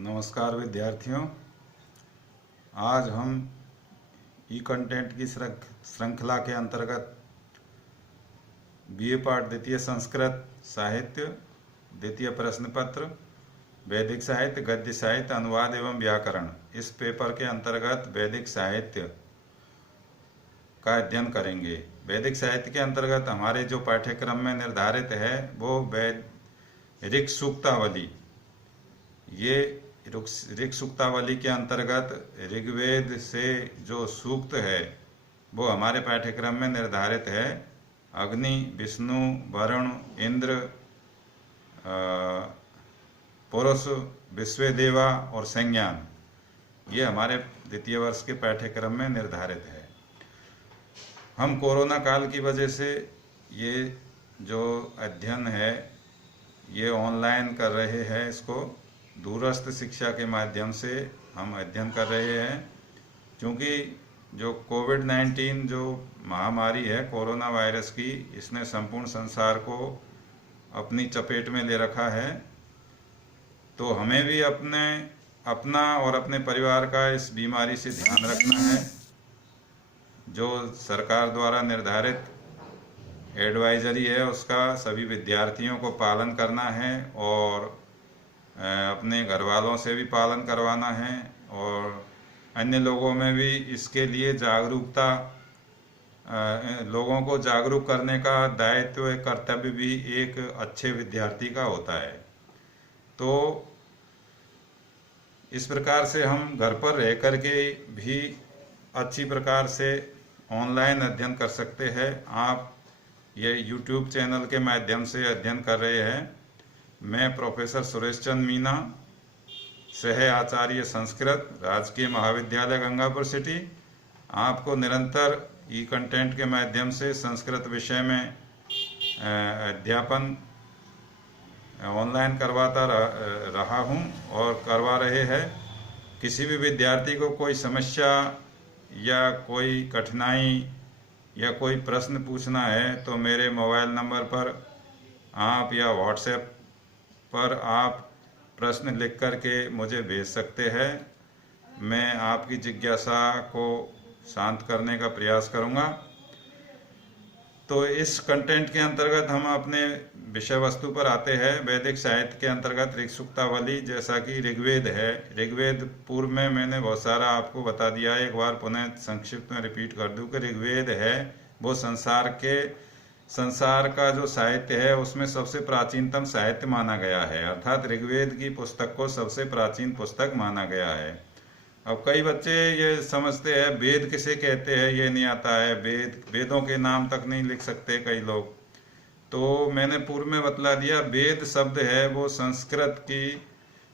नमस्कार विद्यार्थियों। आज हम ई कंटेंट की श्रृंखला के अंतर्गत बीए पाठ द्वितीय संस्कृत साहित्य द्वितीय प्रश्न पत्र वैदिक साहित्य गद्य साहित्य अनुवाद एवं व्याकरण इस पेपर के अंतर्गत वैदिक साहित्य का अध्ययन करेंगे। वैदिक साहित्य के अंतर्गत हमारे जो पाठ्यक्रम में निर्धारित है वो ऋक् सूक्तावली। ये ऋक् सूक्तावली के अंतर्गत ऋग्वेद से जो सूक्त है वो हमारे पाठ्यक्रम में निर्धारित है। अग्नि, विष्णु, वरुण, इंद्र, पुरुष, विश्वदेवा और संज्ञान, ये हमारे द्वितीय वर्ष के पाठ्यक्रम में निर्धारित है। हम कोरोना काल की वजह से ये जो अध्ययन है ये ऑनलाइन कर रहे हैं। इसको दूरस्थ शिक्षा के माध्यम से हम अध्ययन कर रहे हैं, क्योंकि जो कोविड-19 जो महामारी है कोरोना वायरस की, इसने संपूर्ण संसार को अपनी चपेट में ले रखा है। तो हमें भी अपना और अपने परिवार का इस बीमारी से ध्यान रखना है। जो सरकार द्वारा निर्धारित एडवाइजरी है उसका सभी विद्यार्थियों को पालन करना है और अपने घर वालों से भी पालन करवाना है और अन्य लोगों में भी इसके लिए जागरूकता, लोगों को जागरूक करने का दायित्व कर्तव्य भी एक अच्छे विद्यार्थी का होता है। तो इस प्रकार से हम घर पर रह कर के भी अच्छी प्रकार से ऑनलाइन अध्ययन कर सकते हैं। आप ये YouTube चैनल के माध्यम से अध्ययन कर रहे हैं। मैं प्रोफेसर सुरेश चंद्र मीना, सह आचार्य संस्कृत, राजकीय महाविद्यालय गंगापुर सिटी, आपको निरंतर ई कंटेंट के माध्यम से संस्कृत विषय में अध्यापन ऑनलाइन करवाता रहा हूँ और करवा रहे हैं। किसी भी विद्यार्थी को कोई समस्या या कोई कठिनाई या कोई प्रश्न पूछना है तो मेरे मोबाइल नंबर पर आप या व्हाट्सएप पर आप प्रश्न लिख कर के मुझे भेज सकते हैं। मैं आपकी जिज्ञासा को शांत करने का प्रयास करूंगा। तो इस कंटेंट के अंतर्गत हम अपने विषय वस्तु पर आते हैं। वैदिक साहित्य के अंतर्गत ऋक् सूक्तावली, जैसा कि ऋग्वेद है। ऋग्वेद पूर्व में मैंने बहुत सारा आपको बता दिया है, एक बार पुनः संक्षिप्त में रिपीट कर दूं कि ऋग्वेद है वो संसार का जो साहित्य है उसमें सबसे प्राचीनतम साहित्य माना गया है। अर्थात ऋग्वेद की पुस्तक को सबसे प्राचीन पुस्तक माना गया है। अब कई बच्चे ये समझते हैं वेद किसे कहते हैं, ये नहीं आता है। वेदों के नाम तक नहीं लिख सकते कई लोग। तो मैंने पूर्व में बतला दिया, वेद शब्द है वो संस्कृत की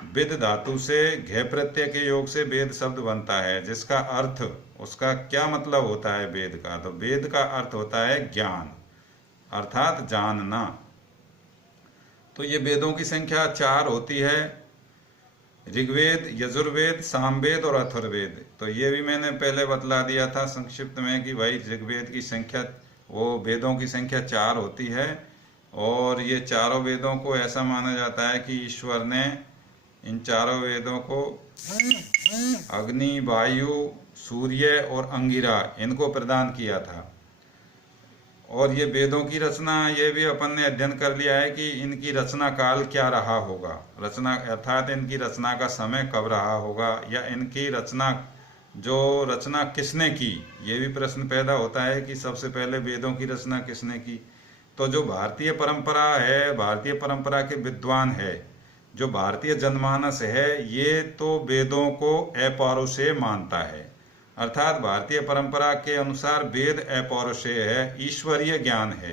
विद धातु से घे प्रत्यय के योग से वेद शब्द बनता है, जिसका अर्थ, उसका क्या मतलब होता है वेद का। तो वेद का अर्थ होता है ज्ञान, अर्थात जानना। तो ये वेदों की संख्या 4 होती है, ऋग्वेद, यजुर्वेद, सामवेद और अथर्ववेद। तो ये भी मैंने पहले बतला दिया था संक्षिप्त में कि भाई ऋग्वेद की संख्या, वो वेदों की संख्या 4 होती है। और ये चारों वेदों को ऐसा माना जाता है कि ईश्वर ने इन चारों वेदों को अग्नि, वायु, सूर्य और अंगिरा इनको प्रदान किया था। और ये वेदों की रचना, ये भी अपन ने अध्ययन कर लिया है कि इनकी रचना काल क्या रहा होगा, रचना अर्थात इनकी रचना का समय कब रहा होगा, या इनकी रचना किसने की। ये भी प्रश्न पैदा होता है कि सबसे पहले वेदों की रचना किसने की। तो जो भारतीय परंपरा है, भारतीय परंपरा के विद्वान है, जो भारतीय जनमानस है, ये तो वेदों को अपौरुषेय मानता है। अर्थात भारतीय परंपरा के अनुसार वेद अपौरुषेय है, ईश्वरीय ज्ञान है।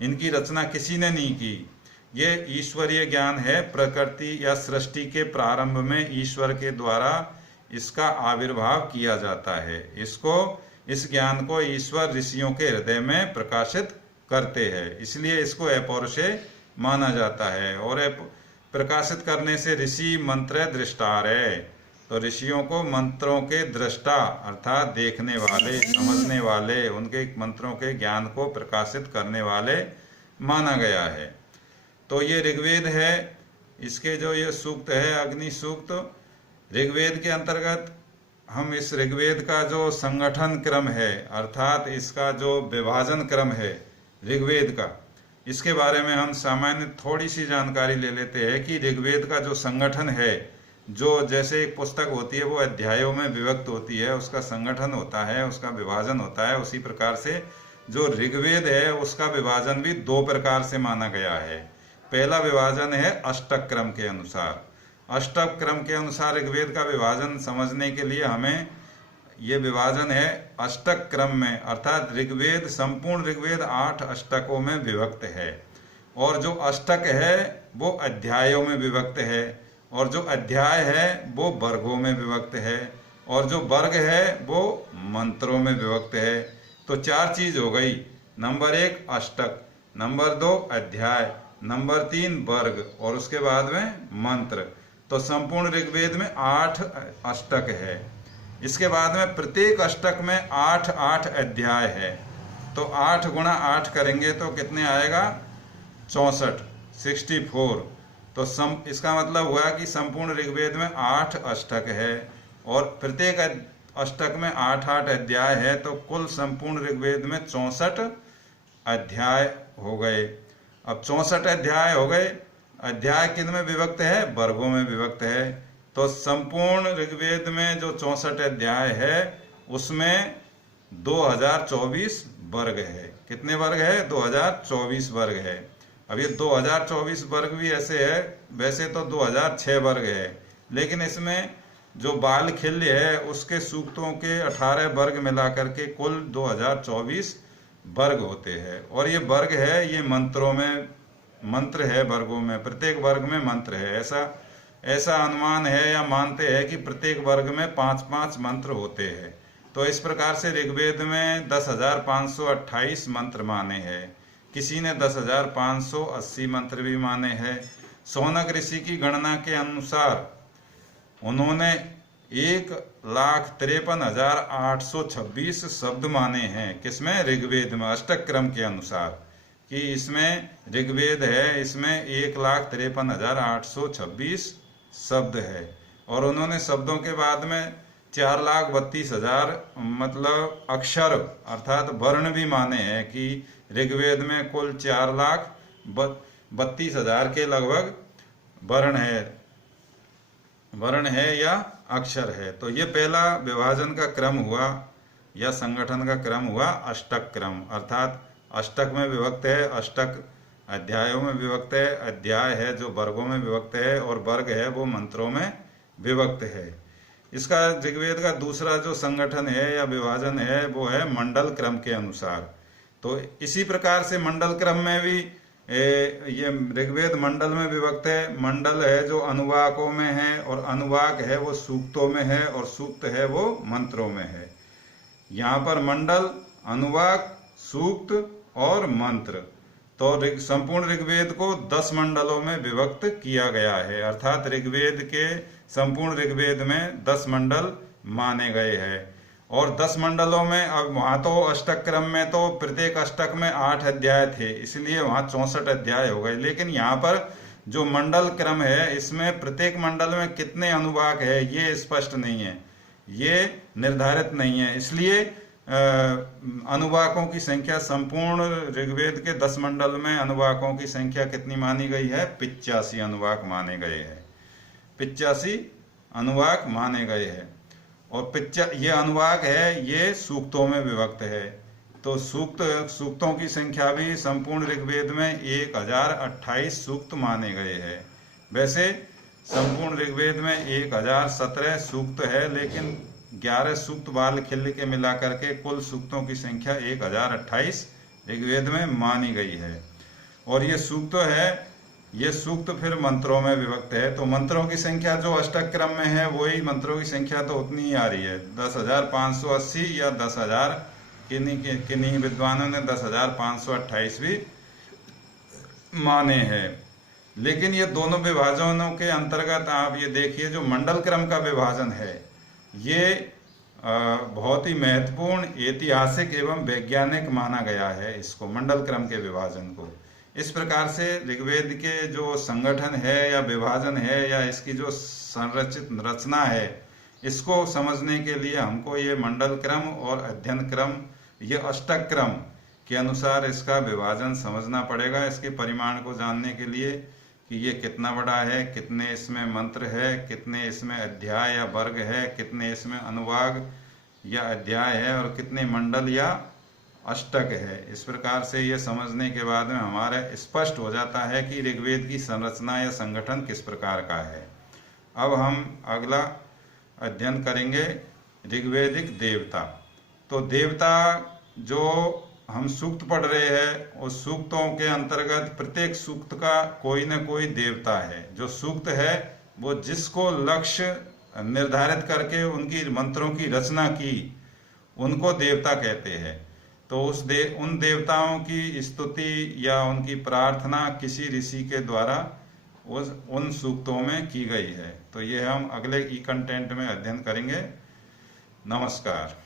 इनकी रचना किसी ने नहीं की, ये ईश्वरीय ज्ञान है। प्रकृति या सृष्टि के प्रारंभ में ईश्वर के द्वारा इसका आविर्भाव किया जाता है। इस ज्ञान को ईश्वर ऋषियों के हृदय में प्रकाशित करते हैं, इसलिए इसको अपौरुषेय माना जाता है। और प्रकाशित करने से ऋषि मंत्र दृष्टार है, तो ऋषियों को मंत्रों के दृष्टा अर्थात देखने वाले, समझने वाले, उनके मंत्रों के ज्ञान को प्रकाशित करने वाले माना गया है। तो ये ऋग्वेद है। इसके जो ये सूक्त है अग्नि सूक्त, ऋग्वेद के अंतर्गत हम इस ऋग्वेद का जो संगठन क्रम है, अर्थात इसका जो विभाजन क्रम है ऋग्वेद का, इसके बारे में हम सामान्य थोड़ी सी जानकारी ले लेते हैं कि ऋग्वेद का जो संगठन है, जो जैसे एक पुस्तक होती है वो अध्यायों में विभक्त होती है, उसका संगठन होता है, उसका विभाजन होता है, उसी प्रकार से जो ऋग्वेद है उसका विभाजन भी दो प्रकार से माना गया है। पहला विभाजन है अष्टक क्रम के अनुसार। अष्टक क्रम के अनुसार ऋग्वेद का विभाजन समझने के लिए हमें ये विभाजन है अष्टक क्रम में, अर्थात ऋग्वेद, संपूर्ण ऋग्वेद 8 अष्टकों में विभक्त है, और जो अष्टक है वो अध्यायों में विभक्त है, और जो अध्याय है वो वर्गों में विभक्त है, और जो वर्ग है वो मंत्रों में विभक्त है। तो 4 चीज हो गई, नंबर 1 अष्टक, नंबर 2 अध्याय, नंबर 3 वर्ग, और उसके बाद में मंत्र। तो संपूर्ण ऋग्वेद में 8 अष्टक है। इसके बाद में प्रत्येक अष्टक में 8 अध्याय है। तो 8 गुणा 8 करेंगे तो कितने आएगा? 64, 64। तो इसका मतलब हुआ कि संपूर्ण ऋग्वेद में 8 अष्टक है, और प्रत्येक अष्टक में 8 अध्याय है, तो कुल संपूर्ण ऋग्वेद में 64 अध्याय हो गए। अब 64 अध्याय हो गए। अध्याय किन में विभक्त है? वर्गों में विभक्त है। तो संपूर्ण ऋग्वेद में जो 64 अध्याय है उसमें 2024 वर्ग है। कितने वर्ग है? 2024 वर्ग है। अब ये 2024 वर्ग भी ऐसे है, वैसे तो 2006 वर्ग है, लेकिन इसमें जो बाल खिल्य है उसके सूक्तों के 18 वर्ग मिलाकर के कुल 2024 वर्ग होते हैं। और ये वर्ग है, ये मंत्रों में मंत्र है, वर्गों में प्रत्येक वर्ग में मंत्र है। ऐसा अनुमान है या मानते हैं कि प्रत्येक वर्ग में 5-5 मंत्र होते हैं। तो इस प्रकार से ऋग्वेद में 10,528 मंत्र माने हैं। किसी ने 10,580 मंत्र भी माने हैं। शौनक ऋषि की गणना के अनुसार उन्होंने 1,53,826 शब्द माने हैं। किसमें? ऋग्वेद में, अष्टक क्रम के अनुसार, कि इसमें ऋग्वेद है, इसमें 1,53,826 शब्द है। और उन्होंने शब्दों के बाद में 4,32,000 मतलब अक्षर अर्थात वर्ण भी माने हैं, कि ऋग्वेद में कुल 4,32,000 के लगभग वर्ण है या अक्षर है। तो ये पहला विभाजन का क्रम हुआ या संगठन का क्रम हुआ अष्टक क्रम, अर्थात अष्टक में विभक्त है, अष्टक अध्यायों में विभक्त है, अध्याय है जो वर्गों में विभक्त है, और वर्ग है वो मंत्रों में विभक्त है। इसका ऋग्वेद का दूसरा जो संगठन है या विभाजन है वो है मंडल क्रम के अनुसार। तो इसी प्रकार से मंडल क्रम में भी ये ऋग्वेद मंडल में विभक्त है। मंडल है जो अनुवाकों में है, और अनुवाक है वो सूक्तों में है, और सूक्त है वो मंत्रों में है। यहाँ पर मंडल, अनुवाक, सूक्त और मंत्र। तो संपूर्ण ऋग्वेद को 10 मंडलों में विभक्त किया गया है, अर्थात ऋग्वेद के संपूर्ण ऋग्वेद में 10 मंडल माने गए हैं। और 10 मंडलों में, अब वहां तो अष्टक क्रम में तो प्रत्येक अष्टक में 8 अध्याय थे, इसलिए वहां 64 अध्याय हो गए। लेकिन यहाँ पर जो मंडल क्रम है इसमें प्रत्येक मंडल में कितने अनुवाक है ये स्पष्ट नहीं है, ये निर्धारित नहीं है। इसलिए अनुवाकों की संख्या संपूर्ण ऋग्वेद के 10 मंडल में अनुवाकों की संख्या कितनी मानी गई है? 85 अनुवाक माने गए हैं। 85 अनुवाक माने गए हैं। और ये अनुवाक है, ये सूक्तों में विभक्त है। तो सूक्तों की संख्या भी संपूर्ण ऋग्वेद में 1028 सूक्त माने गए हैं। वैसे संपूर्ण ऋग्वेद में 1017 सूक्त है, लेकिन 11 सूक्त बाल खिल्य के मिलाकर के कुल सूक्तों की संख्या 1028 ऋग्वेद में मानी गई है। और ये सूक्त है, ये सूक्त फिर मंत्रों में विभक्त है। तो मंत्रों की संख्या जो अष्टक क्रम में है वही मंत्रों की संख्या तो उतनी ही आ रही है, 10,580 या 10,000। किन्हीं विद्वानों ने 10,528 भी माने हैं। लेकिन ये दोनों विभाजनों के अंतर्गत आप ये देखिए, जो मंडल क्रम का विभाजन है ये बहुत ही महत्वपूर्ण, ऐतिहासिक एवं वैज्ञानिक माना गया है इसको, मंडल क्रम के विभाजन को। इस प्रकार से ऋग्वेद के जो संगठन है या विभाजन है या इसकी जो संरचित रचना है, इसको समझने के लिए हमको ये मंडल क्रम और अध्ययन क्रम, ये अष्टक क्रम के अनुसार इसका विभाजन समझना पड़ेगा। इसके परिमाण को जानने के लिए कि ये कितना बड़ा है, कितने इसमें मंत्र है, कितने इसमें अध्याय या वर्ग है, कितने इसमें अनुवाग या अध्याय है और कितने मंडल या अष्टक है। इस प्रकार से ये समझने के बाद में हमारे स्पष्ट हो जाता है कि ऋग्वेद की संरचना या संगठन किस प्रकार का है। अब हम अगला अध्ययन करेंगे ऋग्वेदिक देवता। तो देवता जो हम सूक्त पढ़ रहे हैं, उस सूक्तों के अंतर्गत प्रत्येक सूक्त का कोई न कोई देवता है। जो सूक्त है वो जिसको लक्ष्य निर्धारित करके उनकी मंत्रों की रचना की, उनको देवता कहते हैं। तो उन देवताओं की स्तुति या उनकी प्रार्थना किसी ऋषि के द्वारा उन सूक्तों में की गई है। तो ये हम अगले ई कंटेंट में अध्ययन करेंगे। नमस्कार।